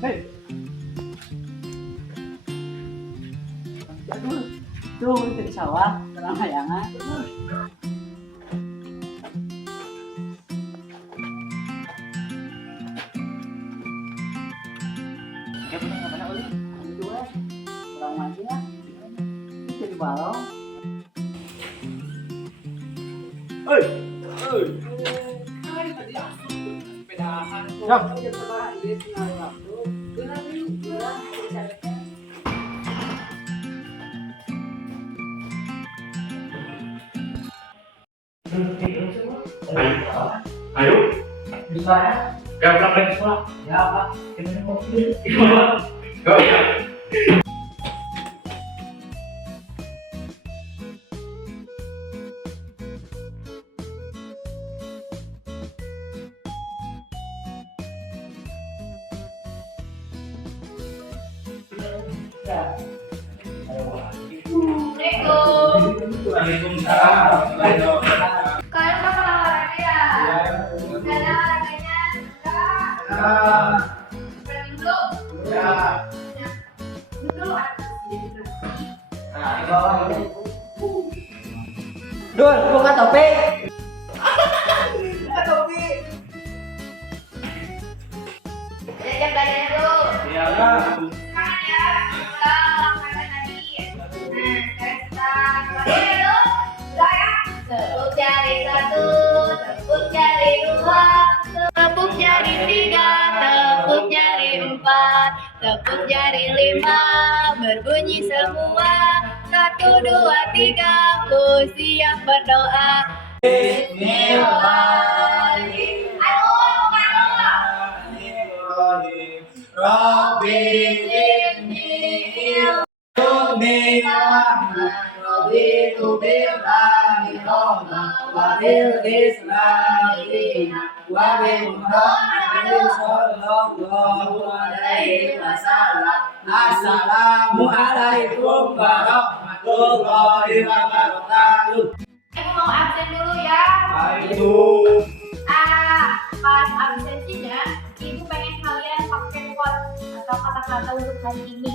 Hei. Aduh, tuh itu di sawah, terang hayangan. Ya bener nggak bener uli. Itu terang mati ya. Itu di balong. Hei, hei. Ayo, Bisa ya? gak pulang lagi sekolah. Ya Pak, kita mau Gak ya. ya. Waalaikumsalam. Kalian mau olahraga ya? Gak ada olahraganya? Enggak. Berani dulu? Ya. Dulu ada Di bawah ini. Dul, buka topi. Buka topi. Jajak badannya dulu. Ya. Semangat ya. Ulang olahraga tadi. Nah, sekarang kita olahraga dulu. Udah ya? Tepuk jari 1, tepuk jari 2, tepuk jari 3, tepuk jari 4, tepuk jari 5, berbunyi semua. 1, 2, 3, ku siap berdoa. Bismillahirrahmanirrahim. Ayo, ayo. Rabbi raditu billahi qawlan wa bil islami wa bi Muhammadin sallallahu alaihi wasallam. Assalamualaikum warahmatullahi wabarakatuh. Ibu mau absen dulu ya. Ayo. Pas absensinya, ibu pengen kalian pakai quote atau kata-kata untuk hari ini.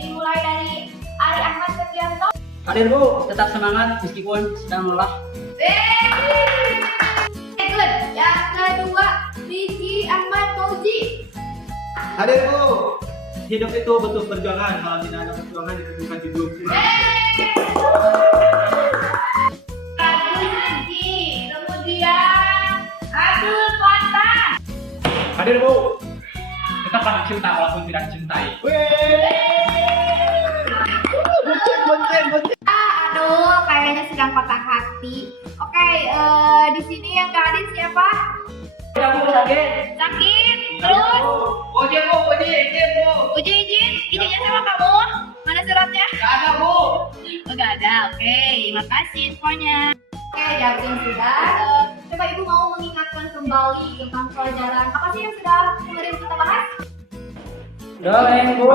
Dimulai dari Ari Ahmad Febrianto. Hadir Bu, tetap semangat meskipun sedang lelah. Good. Yang kedua, Rizky Ahmad Fauzi. Hadir Bu. Hidup itu butuh perjuangan. Kalau tidak ada perjuangan itu bukan hidup. Bagus Rizky. Kemudian Abdul Fatah. Hadir Bu. Tetaplah cinta walaupun tidak dicintai. Aduh, kayaknya sedang patah hati. Oke, di sini yang gak hadir siapa? Tidak Bu, sakit. Sakit. Terus Uji Bu, izin Bu. izinnya sama kamu. Mana suratnya? Gak ada Bu. Oh, gak ada. Oke, makasih infonya. Oke, yakin sudah. Coba ibu mau mengingatkan kembali tentang pelajaran apa sih yang sudah kemarin kita bahas? Dongeng Bu.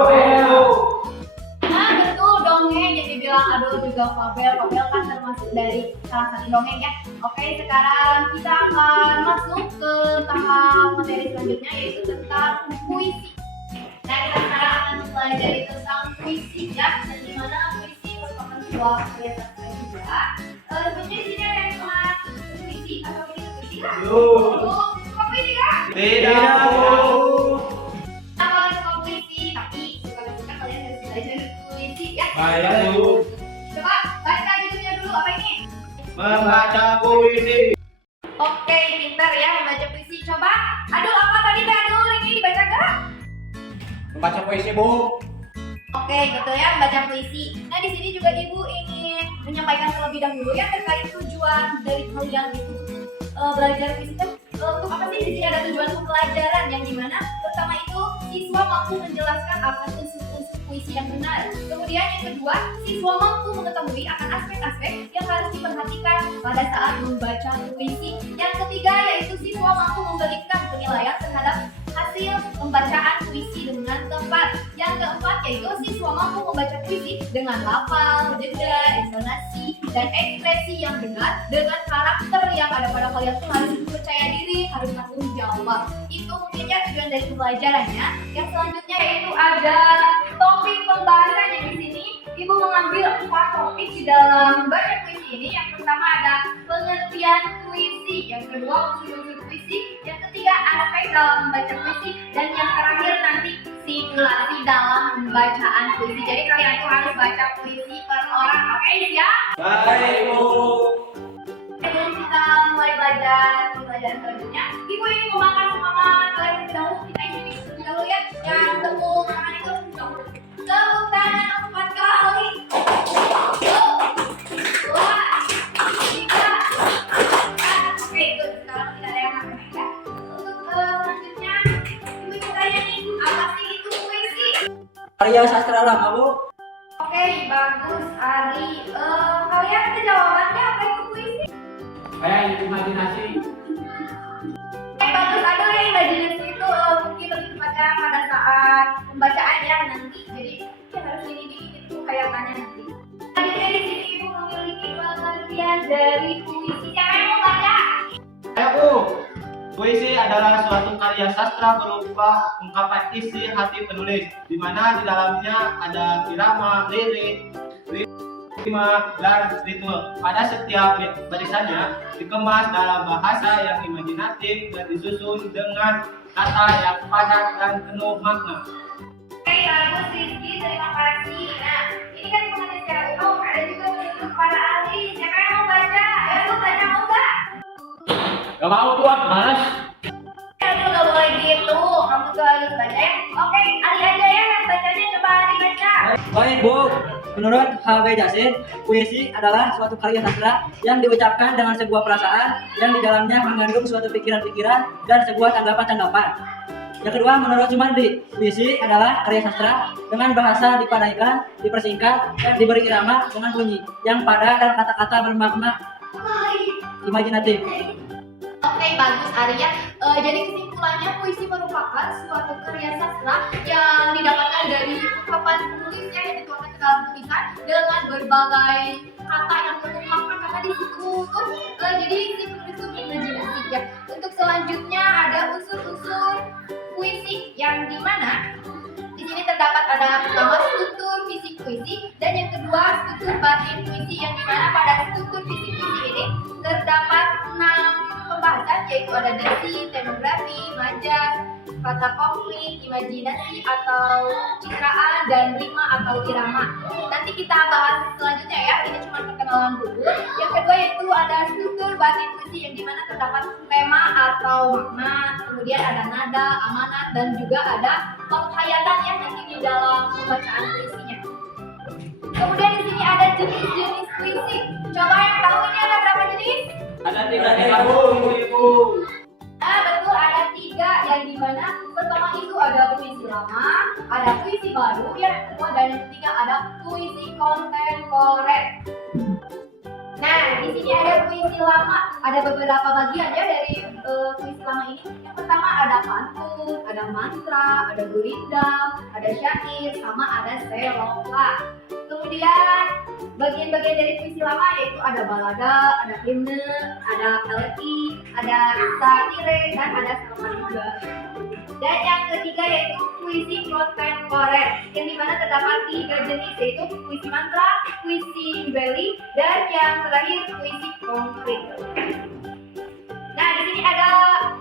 Nah, betul dongeng yang dibilang aduh juga fabel kan termasuk dari salah satu dongeng ya. Oke, sekarang kita akan masuk ke tahap materi selanjutnya yaitu tentang puisi. Nah, kita sekarang akan mempelajari tentang puisi ya, dan dimana puisi merupakan sebuah karya sastra juga. Sebetulnya di sini ada yang kelas puisi atau ini puisi kan? Suka puisi kan? Tidak Bu. Kalian suka puisi, tapi suka kalian harus belajar puisi ya. Baik Bu. Coba baca judulnya dulu apa ini? Membaca puisi. Oke, pintar ya membaca puisi. Coba, aduh apa tadi Teh Adul ini dibaca gak? Membaca puisi Bu. Oke, betul ya membaca puisi. Nah di sini juga ibu ingin menyampaikan terlebih dahulu ya terkait tujuan dari kalian itu belajar puisi kan untuk apa sih? Di sini ada tujuan pembelajaran yang dimana pertama itu siswa mampu menjelaskan akan unsur-unsur puisi yang benar. Kemudian yang kedua, siswa mampu mengetahui akan aspek-aspek yang harus diperhatikan pada saat membaca puisi. Yang ketiga yaitu siswa mampu memberikan penilaian terhadap hasil hasil pembacaan puisi dengan tepat. Yang keempat yaitu siswa mampu membaca puisi dengan lafal, jeda, intonasi, dan ekspresi yang benar dengan karakter yang ada pada kalian tuh harus percaya diri, harus tanggung jawab. Itu mungkinnya tujuan dari pembelajarannya. Yang selanjutnya yaitu ada topik pembahasannya di sini. Ibu mengambil 4 topik di dalam membaca puisi ini. Yang pertama ada pengertian puisi, yang kedua unsur-unsur puisi, yang ketiga aspek dalam membaca puisi, dan yang terakhir nanti simulasi dalam pembacaan puisi. Jadi kalian tuh harus baca puisi per orang, oke siap? Baik, Bu. Sebelum kita mulai belajar pembelajaran selanjutnya, ibu ini mau makan sama kalian terlebih dahulu. Kita isi terlebih dahulu ya. Yang tepuk tangan itu tepuk tangan 4 kali. 1, 2, 3, 4. Oke, good. Sekarang tidak ada yang makan ya. Untuk selanjutnya, ibu ingin tanya nih, apa sih itu puisi? Karya sastra lama, Bu. Oke, bagus Ari. Kalian ada jawabannya apa itu puisi? Imajinasi. Bagus, ada yang imajinasi itu mungkin lebih kepada pada saat pembacaan ya nanti. Jadi ya harus ini itu khayalannya nanti. Selanjutnya di sini ibu memiliki pengertian dari puisi. Siapa yang mau baca? Ayo, Bu. Puisi adalah suatu karya sastra berupa ungkapan isi hati penulis, di mana di dalamnya ada irama, lirik, rima, dan ritme. Pada setiap barisannya dikemas dalam bahasa yang imajinatif dan disusun dengan kata yang padat dan penuh makna. Oke, bagus Rizky, terima kasih. Nah, ini kan pengertian secara umum, ada juga untuk para ahli. Siapa yang mau baca? Ayo baca, mau nggak? Gak mau, Tuan, malas. Kamu gak boleh gitu, kamu tuh harus baca ya. Oke, Ali aja ya yang bacanya, coba Ali baca. Baik, Bu. Menurut H.W. Jasir, puisi adalah suatu karya sastra yang diucapkan dengan sebuah perasaan yang di dalamnya mengandung suatu pikiran-pikiran dan sebuah tanggapan-tanggapan. Yang kedua, menurut Sumardi, puisi adalah karya sastra dengan bahasa dipadaikan, dipersingkat, dan diberi irama dengan bunyi yang padat dan kata-kata bermakna imajinatif. Oke, bagus Arya. Jadi kesimpulannya puisi merupakan suatu karya sastra yang didapatkan dari ungkapan penulisnya yang dituangkan ke dalam tulisan dengan berbagai kata yang penuh makna karena di situ tuh jadi si penulis itu imajinasi ya. Untuk selanjutnya ada unsur-unsur puisi yang dimana di sini terdapat ada pertama struktur fisik puisi dan yang kedua struktur batin puisi yang dimana pada struktur fisik puisi ini terdapat 6 pembahasan yaitu ada desi, temagrafi, majaz, kata konflik, imajinasi atau citraan dan rima atau irama. Nanti kita bahas selanjutnya ya. Ini cuma perkenalan dulu. Yang kedua yaitu ada struktur batin puisi yang dimana terdapat tema atau makna, kemudian ada nada, amanat dan juga ada penghayatan yang nanti di dalam pembacaan puisinya. Kemudian di sini ada jenis-jenis puisi. Coba yang tahu ini ada berapa jenis? Ada 3, Bu, Ibu. Nah, betul ada 3 yang dimana pertama itu ada puisi lama, ada puisi baru, yang kedua dan yang ketiga ada puisi kontemporer. Nah, di sini ada puisi lama, ada beberapa bagian ya dari puisi lama ini. Yang pertama ada pantun, ada mantra, ada gurindam, ada syair, sama ada seloka. Kemudian bagian-bagian dari puisi lama yaitu ada balada, ada himne, ada LP, ada satire, dan ada seloka juga. Dan yang ketiga yaitu puisi kontemporer yang dimana terdapat 3 jenis yaitu puisi mantra, puisi beli, dan yang terakhir puisi konkret. Nah, di sini ada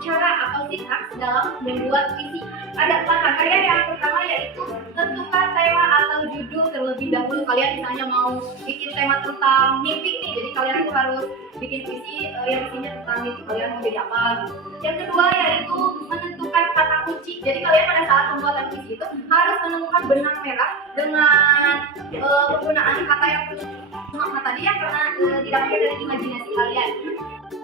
cara atau sintaks dalam membuat puisi. Ada 4 rangkaian. Yang pertama yaitu tentukan tema atau judul terlebih dahulu. Kalian misalnya mau bikin tema tentang mimpi nih, jadi kalian tuh harus bikin puisi yang isinya tentang mimpi kalian mau jadi apa gitu. Yang kedua yaitu menentukan kata kunci. Jadi kalian pada saat membuat puisi itu harus menemukan benang merah dengan penggunaan kata yang penuh makna tadi ya, karena didapatkan dari imajinasi kalian.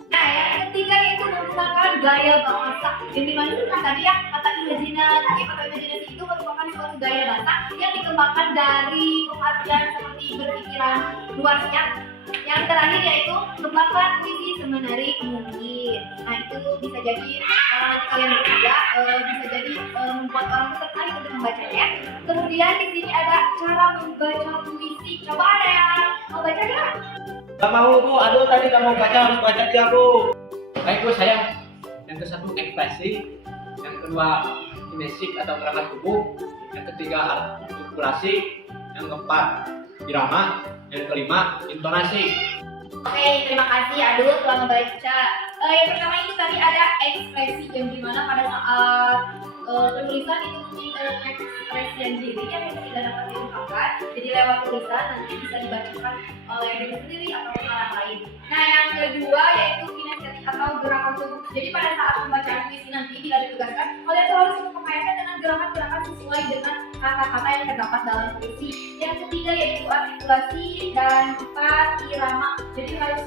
Nah, yang ketiga yaitu menggunakan gaya bahasa. Yang dimana itu kan tadi ya kata imajinasi itu merupakan suatu gaya bahasa yang dikembangkan dari pengertian seperti berpikiran luasnya. Yang terakhir yaitu kembangkan puisi semenarik mungkin. Nah itu bisa jadi kalau nanti kalian bekerja bisa jadi membuat orang itu tertarik untuk membacanya. Kemudian di sini ada cara membaca puisi. Coba ada yang mau baca nggak? Gak mau Bu, aduh tadi kamu baca harus baca dia Bu. Baik Bu, saya yang ke satu ekspresi, yang kedua kinesik atau gerakan tubuh, yang ketiga artikulasi, yang keempat irama, yang kelima intonasi. Oke, terima kasih Adul telah membaca. Yang pertama itu tadi ada ekspresi yang dimana pada saat penulisan itu mempunyai ekspresi yang diri yang tidak dapat diungkapkan. Jadi lewat tulisan nanti bisa dibacakan oleh diri sendiri atau orang lain. Nah yang kedua yaitu kinestetik atau gerakan tubuh. Jadi pada saat pembacaan puisi nanti bila ditugaskan, kalian tuh harus memainkan dengan gerakan-gerakan sesuai dengan kata-kata yang terdapat dalam puisi. Yang ketiga yaitu artikulasi dan keempat irama. Jadi harus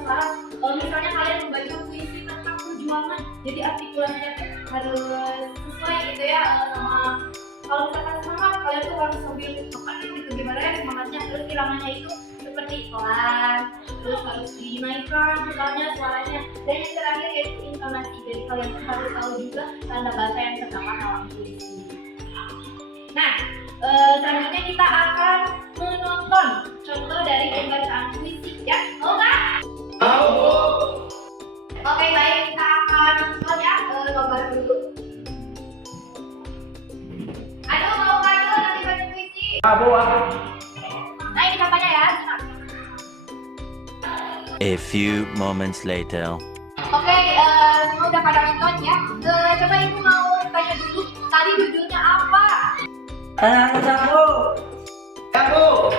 misalnya kalian membaca puisi tentang perjuangan, jadi artikulasinya harus sesuai gitu ya sama kalau misalkan semangat kalian tuh harus sambil makan gitu gimana ya semangatnya. Terus iramanya itu seperti pelan, terus harus dinaikkan misalnya suaranya. Dan yang terakhir yaitu intonasi, jadi kalian tuh harus tahu juga tanda bahasa yang terdapat dalam puisi. Nah selanjutnya kita akan menonton contoh dari pembacaan puisi ya, mau nggak? Mau Bu. Oke baik, kita akan nonton ya, nobar dulu. Aduh mau nggak tuh nanti baca puisi? Bu. Nah ini contohnya ya. A few moments later. Oke, semua udah pada nonton ya. Coba ibu mau tanya dulu, tadi judulnya apa? Tangan satu. Ya Bu,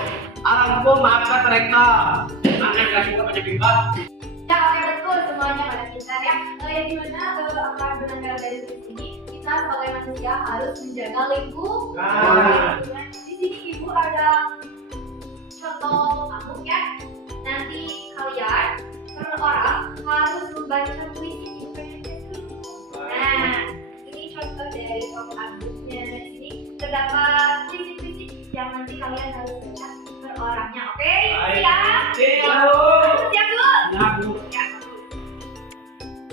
arang Bu maafkan mereka. Aneh gak suka baca pintar. Ya oke betul, semuanya pada pintar ya. Yang dimana akan benar dari ini kita sebagai manusia harus menjaga lingkungan. Nah. Di sini ibu ada contoh kamu ya. Nanti kalian per orang harus membaca puisi. Nah, ini contoh dari Om Agusnya. Di sini terdapat puisi-puisi yang nanti kalian harus baca per orangnya. Oke? Siap? Siap Bu. Siap dulu? Ya Bu. Siap dulu.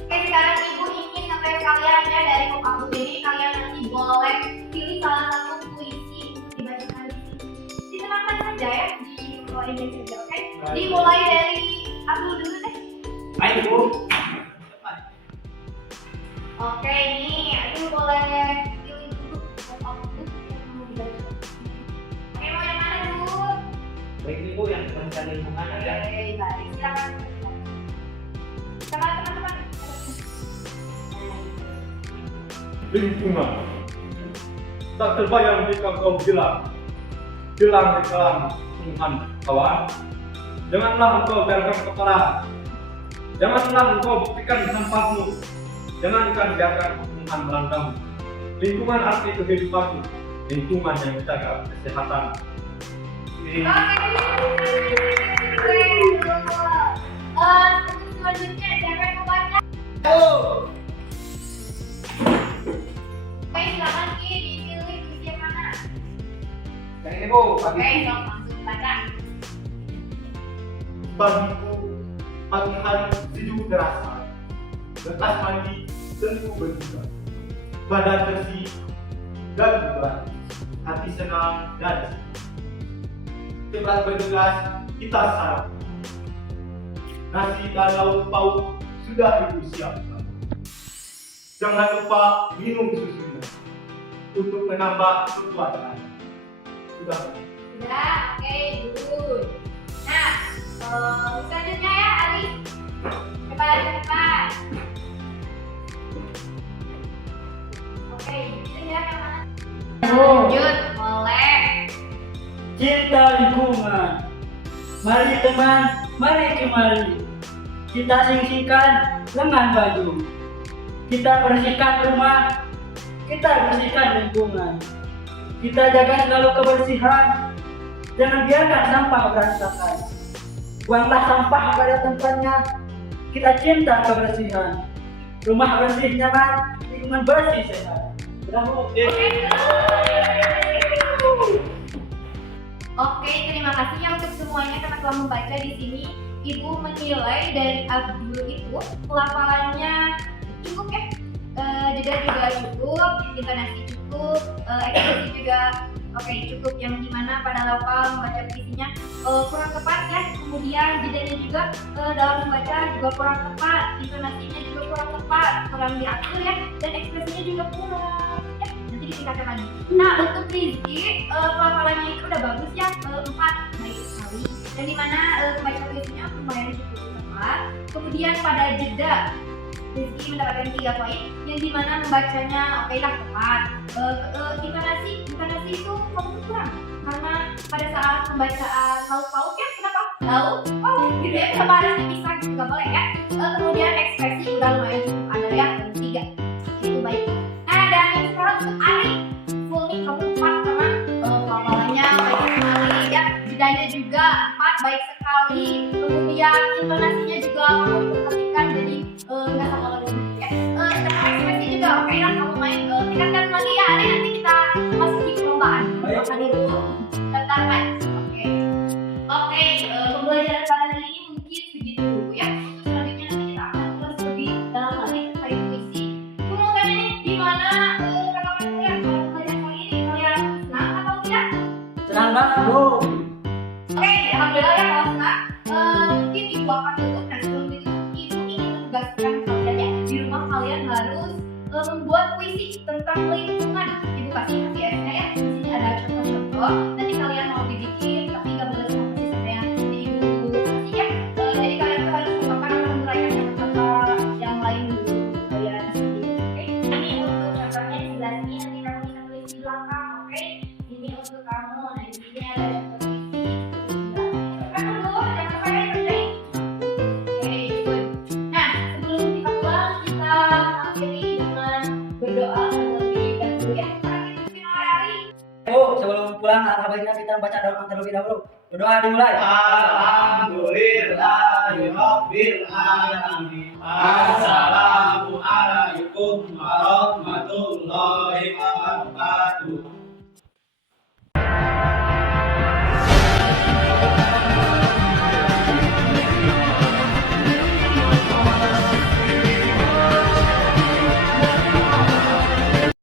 Oke, sekarang ibu ingin sampai kalian ya dari Om Agus ini kalian nanti boleh pilih salah satu puisi untuk dibacakan di sini. Ditenangkan saja ya, dimulai saja, oke? Dimulai dari Abdul dulu deh. Ayo Bu. Oke, ini Abdul boleh pilih dulu Om Agus yang mau dibacakan. Oke, mau yang mana dulu? Baik ini Bu yang tentang lingkungan aja. Oke, baik. Silakan. Sama teman-teman. Lingkungan tak terbayang jika kau hilang di dalam Tuhan kawan. Janganlah engkau biarkan kepala, janganlah engkau buktikan sampahmu, jangankan biarkan Tuhan melangkamu. Lingkungan arti kehidupanmu, lingkungan yang menjaga kesehatan. Selanjutnya siapa yang mau baca? Oke, silakan Ki, dipilih puisi yang mana? Yang ini Bu. Oke, sok langsung baca. Bagiku, pagi hari sejuk terasa, bekas mandi tentu berbuka, badan bersih dan bugar, hati senang dan cepat bergegas kita sarap. Nasi dan lauk pauk sudah ibu siapkan. Jangan lupa minum susunya untuk menambah kekuatan. Sudah. Sudah, oke, good. Nah, selanjutnya ya Ali. Cepat. Oke, itu ya yang mana? Lanjut, boleh. Cinta lingkungan. Mari teman, mari kemari. Kita singsikan lengan baju. Kita bersihkan rumah, kita bersihkan lingkungan. Kita jaga selalu kebersihan. Jangan biarkan sampah berantakan. Buanglah sampah pada tempatnya. Kita cinta kebersihan. Rumah bersih nyaman, lingkungan bersih sehat. Sudah Bu? Oke, good. Ibu menilai dari Abdul itu pelafalannya cukup ya, jeda juga cukup, intonasi cukup, ekspresi juga oke cukup, yang dimana pada lafal membaca puisinya kurang tepat ya, kemudian jedanya juga dalam membaca juga kurang tepat, intonasinya juga kurang tepat, kurang diatur ya, dan ekspresinya juga kurang ya, nanti ditingkatkan lagi. Nah untuk Rizky pelafalannya itu udah bagus ya, 4 baik sekali, dan dimana membaca puisinya lumayan cukup tepat, kemudian pada jeda Rizky mendapatkan 3 poin, yang dimana membacanya oke lah tepat. Intonasi itu kamu tuh kurang, karena pada saat pembacaan lauk ya, kenapa? Lauk gitu ya, kenapa harus dipisah gitu, gak boleh ya. Kemudian ekspresi udah lumayan cukup ada ya, 3 itu baik. Nah dan yang sekarang untuk Ari, full nih kamu 4 karena pelafalannya baik sekali ya, jedanya juga 4 baik sekali, kemudian intonasinya juga kamu perhatikan jadi nggak sama lagu ya. Dan ekspresi juga oke lah kamu main, tingkatkan lagi ya Ari, nanti kita masuk di perlombaan. Hari itu daftarkan. Oke, pembelajaran pada hari ini mungkin segitu dulu ya. Untuk selanjutnya nanti kita akan ulas lebih dalam lagi terkait puisi. Kemudian ini gimana tanggapan kalian kalau pembelajaran kali ini, kalian senang atau tidak? Senang banget, Bu. Oke, alhamdulillah ya kalau senang. Mungkin ibu akan tutup, dan sebelum ditutup ibu ingin menugaskan kalian ya, di rumah kalian harus membuat puisi tentang lingkungan. Ibu kasih HPS-nya ya, di sini ada contoh-contoh. Nanti kalian mau dibikin, tapi nggak boleh sama persis apa yang nanti ibu kasih ya. Jadi kalian tuh harus memakan atau menguraikan kata-kata yang lain dulu. Kalian sendiri, oke? Ini untuk contohnya di sebelah sini, nanti kamu bisa tulis di belakang, oke? Ini untuk kamu, nah di sini ada contoh puisi. Kan dulu, jangan sampai kerjain. Oke, good. Nah, sebelum kita pulang, kita akhiri dengan berdoa terlebih dahulu ya. Sekarang dipimpin oleh Ari. Bu, sebelum pulang alangkah baiknya kita membaca doa terlebih dahulu. Berdoa dimulai. Alhamdulillahirabbil alamin. Assalamualaikum warahmatullahi wabarakatuh.